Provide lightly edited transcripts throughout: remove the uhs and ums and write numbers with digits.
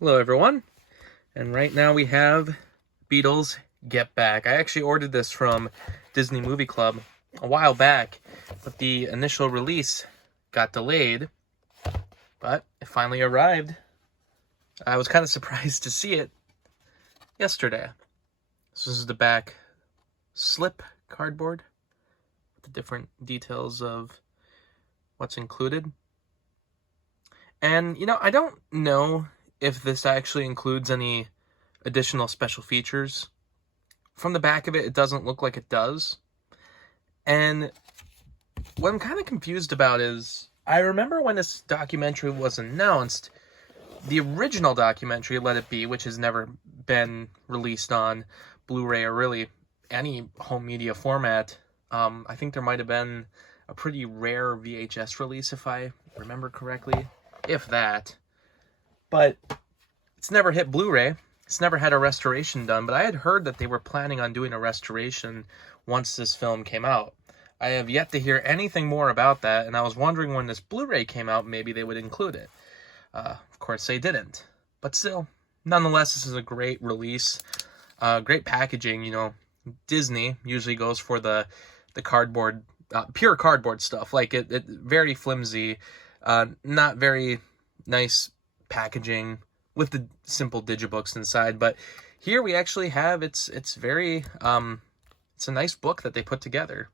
Hello everyone, and right now we have Beatles Get Back. I actually ordered this from Disney Movie Club a while back, but the initial release got delayed, but it finally arrived. I was kind of surprised to see it yesterday. This is the back slip cardboard with the different details of what's included. And, I don't know if this actually includes any additional special features. From the back of it, it doesn't look like it does. And what I'm kind of confused about is, I remember when this documentary was announced, the original documentary, Let It Be, which has never been released on Blu-ray or really any home media format. I think there might have been a pretty rare VHS release, if I remember correctly, if that. But it's never hit Blu-ray. It's never had a restoration done, but I had heard that they were planning on doing a restoration once this film came out. I have yet to hear anything more about that, and I was wondering when this Blu-ray came out, maybe they would include it. Of course, they didn't. But still, nonetheless, this is a great release. Great packaging. Disney usually goes for the cardboard, pure cardboard stuff. Like, it very flimsy, not very nice packaging with the simple digibooks inside. But here we actually have, it's very, it's a nice book that they put together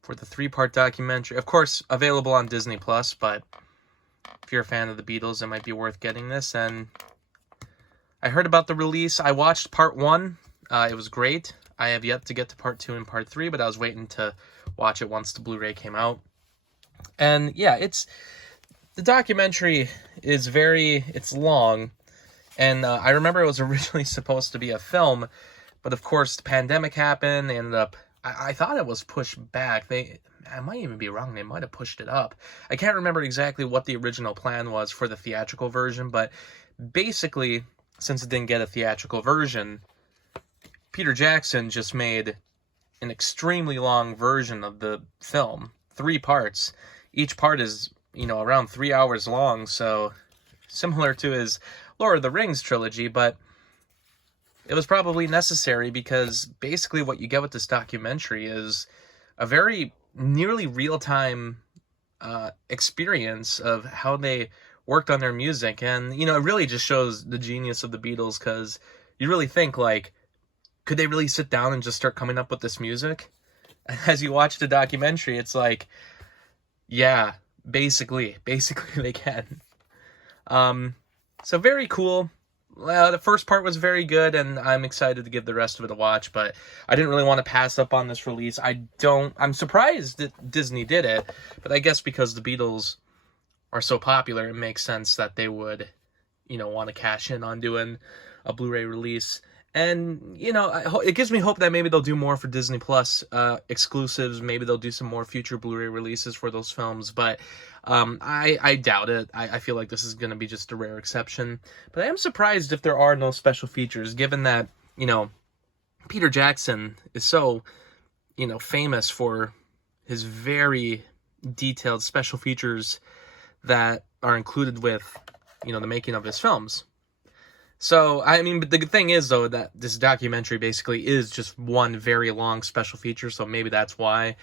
for the 3-part documentary. Of course, available on Disney Plus, but if you're a fan of the Beatles, it might be worth getting this. And I heard about the release. I watched part 1. It was great. I have yet to get to part 2 and part 3, but I was waiting to watch it once the Blu-ray came out. And yeah, the documentary is it's long. And I remember it was originally supposed to be a film, but of course the pandemic happened. They ended up, I thought it was pushed back. I might even be wrong. They might have pushed it up. I can't remember exactly what the original plan was for the theatrical version, but basically, since it didn't get a theatrical version, Peter Jackson just made an extremely long version of the film. 3 parts. Each part is, around 3 hours long, so similar to his Lord of the Rings trilogy, but it was probably necessary because basically what you get with this documentary is a very nearly real-time experience of how they worked on their music. And, it really just shows the genius of the Beatles, because you really think, like, could they really sit down and just start coming up with this music? As you watch the documentary, it's like, yeah, basically they can. So very cool. The first part was very good, and I'm excited to give the rest of it a watch, but I didn't really want to pass up on this release. I'm surprised that Disney did it, but I guess because the Beatles are so popular, it makes sense that they would, want to cash in on doing a Blu-ray release. And, it gives me hope that maybe they'll do more for Disney Plus exclusives. Maybe they'll do some more future Blu-ray releases for those films. But I doubt it. I feel like this is going to be just a rare exception. But I am surprised if there are no special features, given that, Peter Jackson is so, famous for his very detailed special features that are included with, the making of his films. So, but the good thing is, though, that this documentary basically is just one very long special feature, so maybe that's why.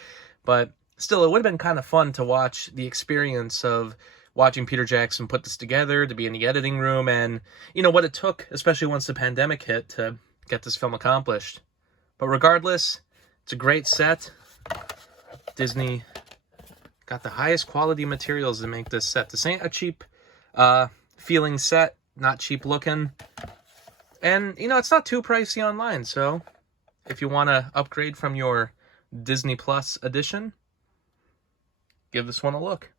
But still, it would have been kind of fun to watch the experience of watching Peter Jackson put this together, to be in the editing room, and, what it took, especially once the pandemic hit, to get this film accomplished. But regardless, it's a great set. Disney got the highest quality materials to make this set. This ain't a cheap feeling set. Not cheap looking. And, it's not too pricey online. So, if you want to upgrade from your Disney Plus edition, give this one a look.